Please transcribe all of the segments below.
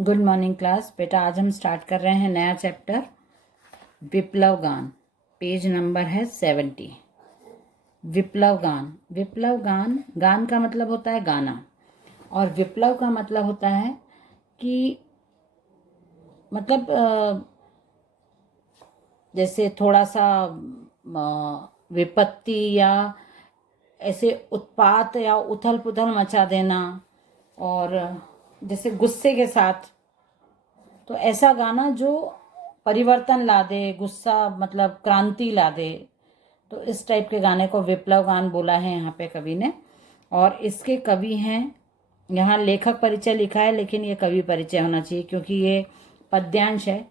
Good morning class. बेटा आज हम स्टार्ट कर रहे हैं नया चैप्टर विप्लव गान। पेज नंबर है 70। विप्लव गान। विप्लव गान, गान का मतलब होता है गाना, और विप्लव का मतलब होता है कि मतलब जैसे थोड़ा सा विपत्ति या ऐसे उत्पात या उथल पुथल मचा देना, और जैसे गुस्से के साथ, तो ऐसा गाना जो परिवर्तन ला दे, गुस्सा मतलब क्रांति ला दे, तो इस टाइप के गाने को विप्लव गान बोला है यहाँ पे कवि ने। और इसके कवि हैं, यहाँ लेखक परिचय लिखा है लेकिन ये कवि परिचय होना चाहिए क्योंकि ये पद्यांश है,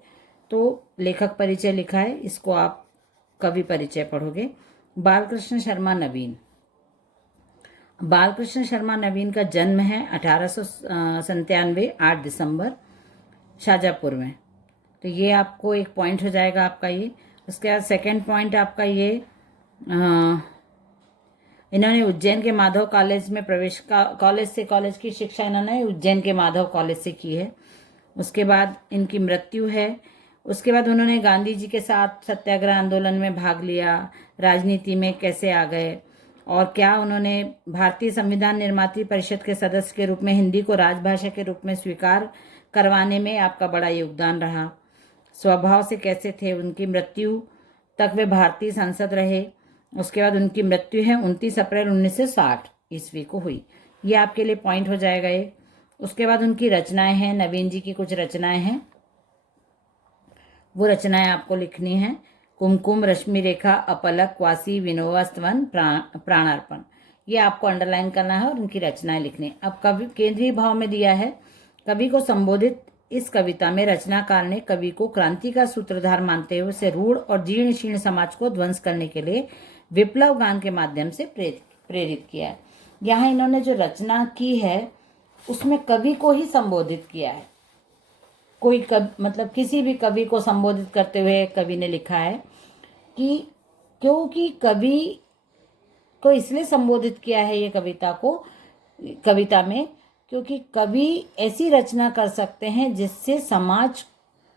तो लेखक परिचय लिखा है, इसको आप कवि परिचय पढ़ोगे। बालकृष्ण शर्मा नवीन। बालकृष्ण शर्मा नवीन का जन्म है 1897 8 दिसंबर शाजापुर में, तो ये आपको एक पॉइंट हो जाएगा आपका ये। उसके बाद सेकंड पॉइंट आपका ये, इन्होंने उज्जैन के माधव कॉलेज में प्रवेश का कॉलेज की शिक्षा इन्होंने उज्जैन के माधव कॉलेज से की है। उसके बाद इनकी मृत्यु है। उसके बाद उन्होंने गांधी जी के साथ सत्याग्रह आंदोलन में भाग लिया, राजनीति में कैसे आ गए, और क्या उन्होंने भारतीय संविधान निर्मात्री परिषद के सदस्य के रूप में हिंदी को राजभाषा के रूप में स्वीकार करवाने में आपका बड़ा योगदान रहा। स्वभाव से कैसे थे, उनकी मृत्यु तक वे भारतीय संसद रहे। उसके बाद उनकी मृत्यु है 29 अप्रैल 1960 ईस्वी को हुई। ये आपके लिए पॉइंट हो जाएगा ये। उसके बाद उनकी रचनाएं हैं, नवीन जी की कुछ रचनाएं हैं, वो रचनाएं आपको लिखनी है। कुमकुम, रश्मि रेखा, अपलक, वासी, विनोवा स्तवन, प्राणार्पण, ये आपको अंडरलाइन करना है और उनकी रचनाएं लिखनी। अब कवि केंद्रीय भाव में दिया है, कवि को संबोधित इस कविता में रचनाकार ने कवि को क्रांति का सूत्रधार मानते हुए उसे रूढ़ और जीर्ण शीर्ण समाज को ध्वंस करने के लिए विप्लव गान के माध्यम से प्रेरित किया है। यहाँ इन्होंने जो रचना की है उसमें कवि को ही संबोधित किया है। कोई मतलब किसी भी कवि को संबोधित करते हुए कवि ने लिखा है कि क्योंकि कवि को इसलिए संबोधित किया है ये कविता में क्योंकि कवि ऐसी रचना कर सकते हैं जिससे समाज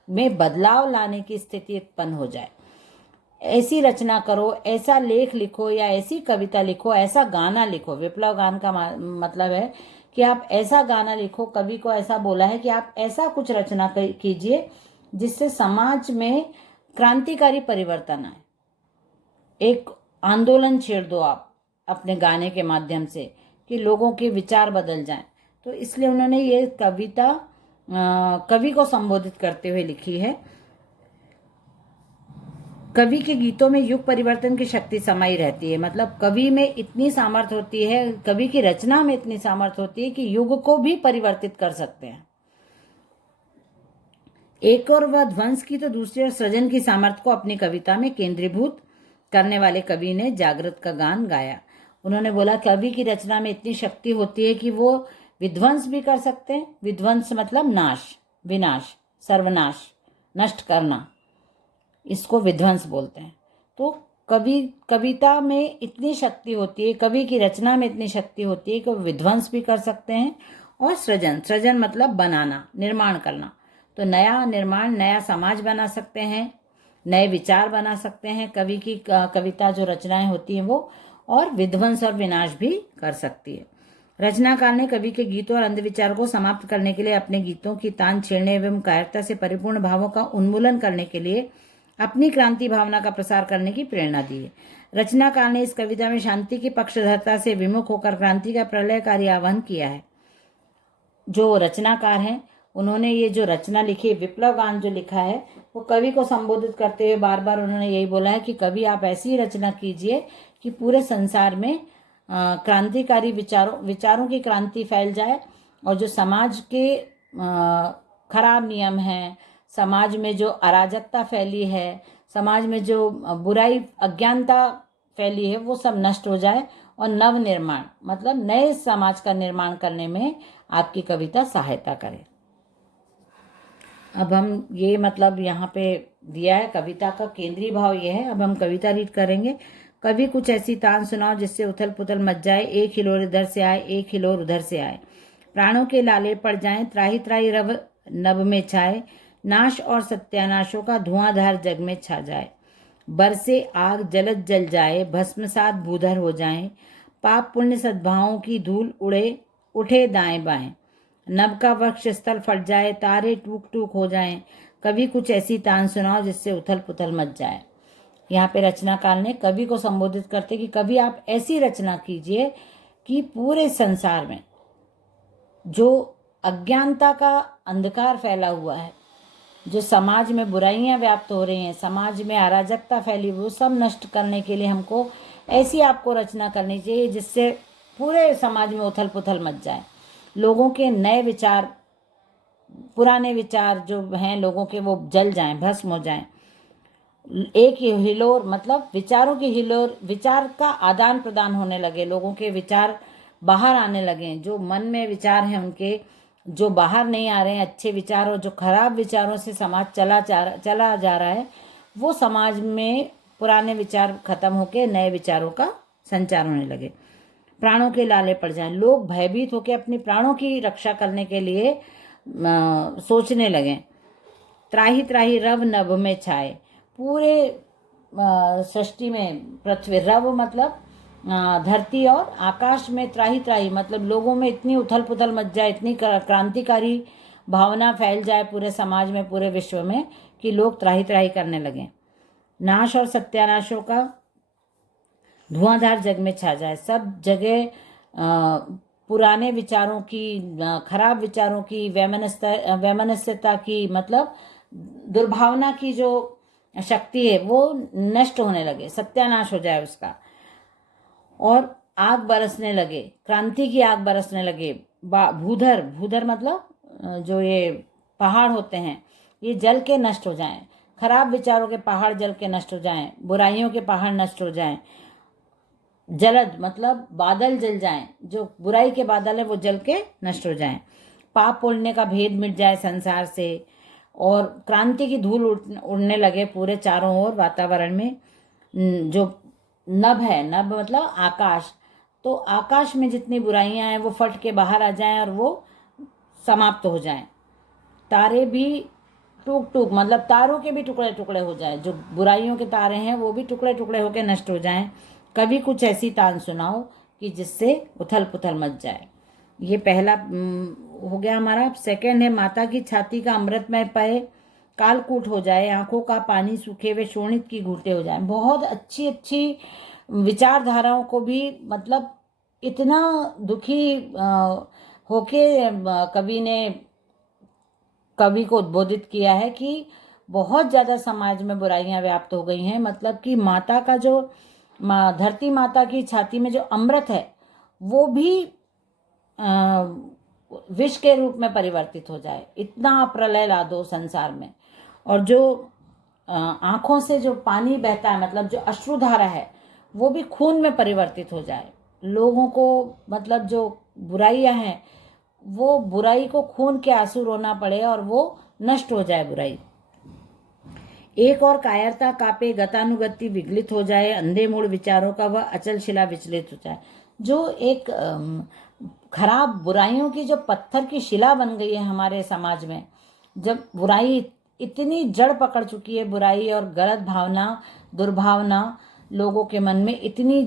में बदलाव लाने की स्थिति उत्पन्न हो जाए। ऐसी रचना करो, ऐसा लेख लिखो या ऐसी कविता लिखो, ऐसा गाना लिखो। विप्लव गान का मतलब है कि आप ऐसा गाना लिखो। कवि को ऐसा बोला है कि आप ऐसा कुछ रचना कीजिए जिससे समाज में क्रांतिकारी परिवर्तन आए। एक आंदोलन छेड़ दो आप अपने गाने के माध्यम से कि लोगों के विचार बदल जाएं। तो इसलिए उन्होंने ये कविता कवि को संबोधित करते हुए लिखी है। कवि के गीतों में युग परिवर्तन की शक्ति समाई रहती है, मतलब कवि में इतनी सामर्थ्य होती है, कवि की रचना में इतनी सामर्थ्य होती है कि युग को भी परिवर्तित कर सकते हैं। एक और वह ध्वंस की तो दूसरी ओर सृजन की सामर्थ्य को अपनी कविता में केंद्रीभूत करने वाले कवि ने जागृत का गान गाया। उन्होंने बोला कवि की रचना में इतनी शक्ति होती है कि वो विध्वंस भी कर सकते हैं। विध्वंस मतलब नाश, विनाश, सर्वनाश, नष्ट करना, इसको विध्वंस बोलते हैं। तो कविता में इतनी शक्ति होती है, कवि की रचना में इतनी शक्ति होती है कि वो विध्वंस भी कर सकते हैं। और सृजन मतलब बनाना, निर्माण करना, तो नया निर्माण, नया समाज बना सकते हैं, नए विचार बना सकते हैं। कवि की कविता जो रचनाएं होती हैं वो, और विध्वंस और विनाश भी कर सकती है। रचनाकार ने कवि के गीतों और अंधविचार को समाप्त करने के लिए अपने गीतों की तान छेड़ने एवं कायरता से परिपूर्ण भावों का उन्मूलन करने के लिए अपनी क्रांति भावना का प्रसार करने की प्रेरणा दी है। रचनाकार ने इस कविता में शांति की पक्षधरता से विमुख होकर क्रांति का प्रलयकारी आह्वान किया है। जो रचनाकार हैं उन्होंने ये जो रचना लिखी, विप्लव गान जो लिखा है, वो कवि को संबोधित करते हुए बार बार उन्होंने यही बोला है कि कवि आप ऐसी रचना कीजिए कि पूरे संसार में क्रांतिकारी विचारों की क्रांति फैल जाए, और जो समाज के खराब नियम हैं, समाज में जो अराजकता फैली है, समाज में जो बुराई, अज्ञानता फैली है, वो सब नष्ट हो जाए और नव निर्माण मतलब नए समाज का निर्माण करने में आपकी कविता सहायता करे। अब हम ये मतलब यहाँ पे दिया है, कविता का केंद्रीय भाव ये है। अब हम कविता रीड करेंगे। कभी कुछ ऐसी तान सुनाओ जिससे उथल पुथल मच जाए, एक हिलोर इधर से आए, एक हिलोर उधर से आए, प्राणों के लाले पड़ जाएं, त्राही त्राही नभ में छाए, नाश और सत्यानाशों का धुआंधार जग में छा जाए। बरसे आग जलद जल जाए, भस्मसात भूधर हो जाएं, पाप पुण्य सद्भावों की धूल उड़े उठे दाएं बाएं। नभ का वृक्ष स्थल फट जाए, तारे टूक टूक हो जाएं, कभी कुछ ऐसी तान सुनाओ जिससे उथल पुथल मच जाए। यहाँ पे रचनाकार ने कवि को संबोधित करते कि कभी आप ऐसी रचना कीजिए कि पूरे संसार में जो अज्ञानता का अंधकार फैला हुआ है, जो समाज में बुराइयां व्याप्त हो रही हैं, समाज में अराजकता फैली हुई, वो सब नष्ट करने के लिए हमको ऐसी आपको रचना करनी चाहिए जिससे पूरे समाज में उथल पुथल मच जाए। लोगों के नए विचार, पुराने विचार जो हैं लोगों के, वो जल जाएं, भस्म हो जाएं। एक हिलोर मतलब विचारों की हिलोर, विचार का आदान प्रदान होने लगे, लोगों के विचार बाहर आने लगे, जो मन में विचार हैं उनके जो बाहर नहीं आ रहे हैं, अच्छे विचार, और जो खराब विचारों से समाज चला जा रहा है, वो समाज में पुराने विचार खत्म होके नए विचारों का संचार होने लगे। प्राणों के लाले पड़ जाएं, लोग भयभीत होकर अपनी प्राणों की रक्षा करने के लिए सोचने लगे। त्राही त्राही रव नभ में छाए, पूरे सृष्टि में पृथ्वी, रव मतलब धरती और आकाश में त्राही त्राही मतलब लोगों में इतनी उथल पुथल मच जाए, इतनी क्रांतिकारी भावना फैल जाए पूरे समाज में, पूरे विश्व में, कि लोग त्राही त्राही करने लगे। नाश और सत्यानाशों का धुआंधार जग में छा जाए, सब जगह पुराने विचारों की, खराब विचारों की, वैमनस्यता की, मतलब दुर्भावना की जो शक्ति है वो नष्ट होने लगे, सत्यानाश हो जाए उसका, और आग बरसने लगे, क्रांति की आग बरसने लगे। भूधर, भूधर मतलब जो ये पहाड़ होते हैं, ये जल के नष्ट हो जाएं, खराब विचारों के पहाड़ जल के नष्ट हो जाएं, बुराइयों के पहाड़ नष्ट हो जाएं। जलद मतलब बादल जल जाएं, जो बुराई के बादल है वो जल के नष्ट हो जाएं। पाप पुण्य का भेद मिट जाए संसार से, और क्रांति की धूल उड़ने लगे पूरे चारों ओर वातावरण में। जो नभ है, नभ मतलब आकाश, तो आकाश में जितनी बुराइयां हैं वो फट के बाहर आ जाएं और वो समाप्त हो जाएं। तारे भी टूक टूक मतलब तारों के भी टुकड़े टुकड़े हो जाएं, जो बुराइयों के तारे हैं वो भी टुकड़े टुकड़े होकर नष्ट हो जाएं। कभी कुछ ऐसी तान सुनाओ कि जिससे उथल पुथल मच जाए। ये पहला हो गया हमारा। सेकंड है माता की छाती का अमृतमय पेय कालकूट हो जाए, आंखों का पानी सूखे हुए शोणित की घूंटे हो जाए। बहुत अच्छी अच्छी विचारधाराओं को भी मतलब इतना दुखी होके कवि को उद्बोधित किया है कि बहुत ज़्यादा समाज में बुराइयां व्याप्त हो गई हैं, मतलब कि माता का जो धरती माता की छाती में जो अमृत है वो भी विष के रूप में परिवर्तित हो जाए, इतना प्रलय ला दो संसार में। और जो आंखों से जो पानी बहता है, मतलब जो अश्रुधारा है, वो भी खून में परिवर्तित हो जाए। लोगों को मतलब जो बुराइयां हैं वो बुराई को खून के आंसू रोना पड़े और वो नष्ट हो जाए बुराई। एक और कायरता कापे, गतानुगति विगलित हो जाए, अंधे मूड विचारों का वह अचल शिला विचलित हो जाए। जो एक खराब बुराइयों की जो पत्थर की शिला बन गई है हमारे समाज में, जब बुराई इतनी जड़ पकड़ चुकी है, बुराई और गलत भावना, दुर्भावना लोगों के मन में इतनी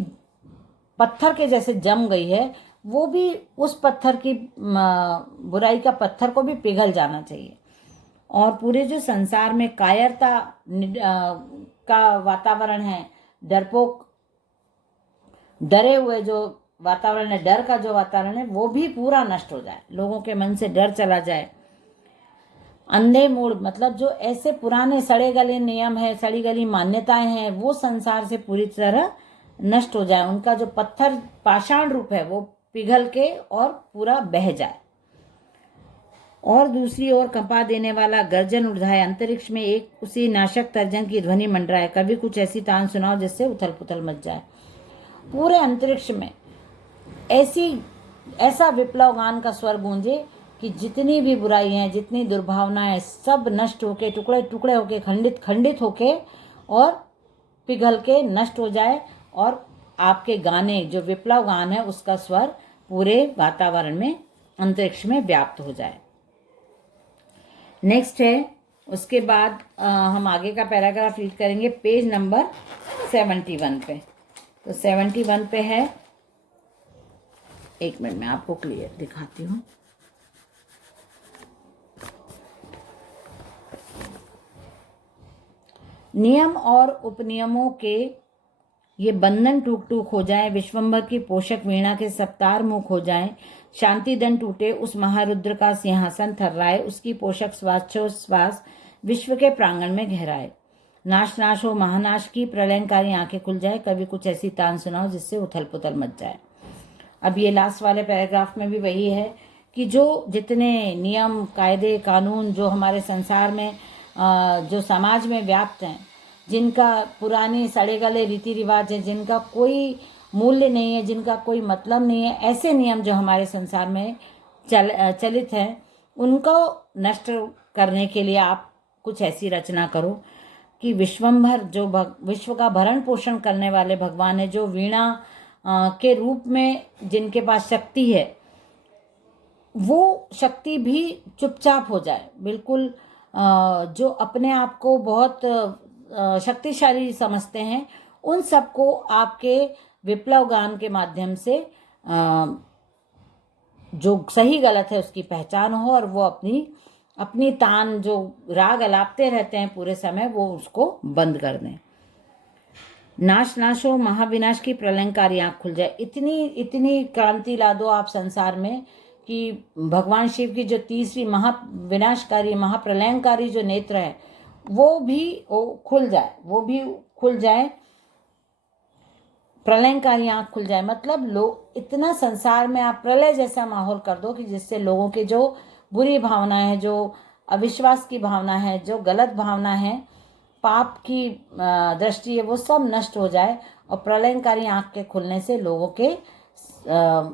पत्थर के जैसे जम गई है, वो भी उस पत्थर की बुराई का पत्थर को भी पिघल जाना चाहिए। और पूरे जो संसार में कायरता का वातावरण है, डरपोक, डरे हुए जो वातावरण है, डर का जो वातावरण है, वो भी पूरा नष्ट हो जाए, लोगों के मन से डर चला जाए। अंधे मूड मतलब जो ऐसे पुराने सड़े गले नियम है, सड़ी गली मान्यताएं हैं, वो संसार से पूरी तरह नष्ट हो जाए, उनका जो पत्थर पाषाण रूप है वो पिघल के और पूरा बह जाए। और दूसरी ओर कंपा देने वाला गर्जन उठाए, अंतरिक्ष में एक उसी नाशक तर्जन की ध्वनि मंडराए, कभी कुछ ऐसी तान सुनाओ जिससे उथल पुथल मच जाए। पूरे अंतरिक्ष में ऐसा विप्लव गान का स्वर गूंजे कि जितनी भी बुराई हैं, जितनी दुर्भावनाएं, सब नष्ट होके, टुकड़े टुकड़े होके, खंडित खंडित होके और पिघल के नष्ट हो जाए, और आपके गाने जो विप्लव गान है उसका स्वर पूरे वातावरण में, अंतरिक्ष में व्याप्त हो जाए। नेक्स्ट है, उसके बाद हम आगे का पैराग्राफ रीड करेंगे पेज नंबर 71 पे। तो 71 पे है, एक मिनट में आपको क्लियर दिखाती हूँ। नियम और उपनियमों के ये बंधन टूक टूक हो जाए, विश्वंभर की पोषक वीणा के सप्तार मुख हो जाए, शांति दंड टूटे, उस महारुद्र का सिंहासन थर्राए, उसकी पोषक श्वासोश्वास विश्व के प्रांगण में गहराए, नाश नाश हो महानाश की प्रलयंकारी आंखें खुल जाए, कभी कुछ ऐसी तान सुनाओ जिससे उथल पुथल मच जाए। अब ये लास्ट वाले पैराग्राफ में भी वही है कि जो जितने नियम कायदे कानून जो हमारे संसार में जो समाज में व्याप्त हैं, जिनका पुरानी सड़े गले रीति रिवाज है, जिनका कोई मूल्य नहीं है, जिनका कोई मतलब नहीं है, ऐसे नियम जो हमारे संसार में चलित हैं, उनको नष्ट करने के लिए आप कुछ ऐसी रचना करो कि विश्वंभर जो विश्व का भरण पोषण करने वाले भगवान है, जो वीणा के रूप में जिनके पास शक्ति है, वो शक्ति भी चुपचाप हो जाए, बिल्कुल जो अपने आप को बहुत शक्तिशाली समझते हैं, उन सबको आपके विप्लव गान के माध्यम से जो सही गलत है उसकी पहचान हो, और वो अपनी तान जो राग अलापते रहते हैं पूरे समय, वो उसको बंद कर दें। नाश नाश हो महाविनाश की प्रलयंकारी आंख खुल जाए। इतनी क्रांति ला दो आप संसार में कि भगवान शिव की जो तीसरी महाविनाशकारी महाप्रलयंकारी जो नेत्र है वो भी खुल जाए, प्रलयंकारी आंख खुल जाए। मतलब लोग इतना संसार में आप प्रलय जैसा माहौल कर दो कि जिससे लोगों के जो बुरी भावना है, जो अविश्वास की भावना है, जो गलत भावना है, पाप की दृष्टि है, वो सब नष्ट हो जाए, और प्रलयंकारी आंख के खुलने से लोगों के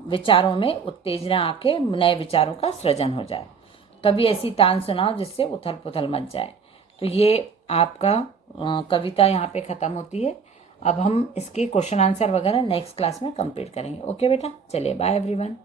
विचारों में उत्तेजना आके नए विचारों का सृजन हो जाए। कभी ऐसी तान सुनाओ जिससे उथल पुथल मच जाए। तो ये आपका कविता यहाँ पे ख़त्म होती है। अब हम इसके क्वेश्चन आंसर वगैरह नेक्स्ट क्लास में कंप्लीट करेंगे। ओके बेटा, चलिए बाय एवरीवन।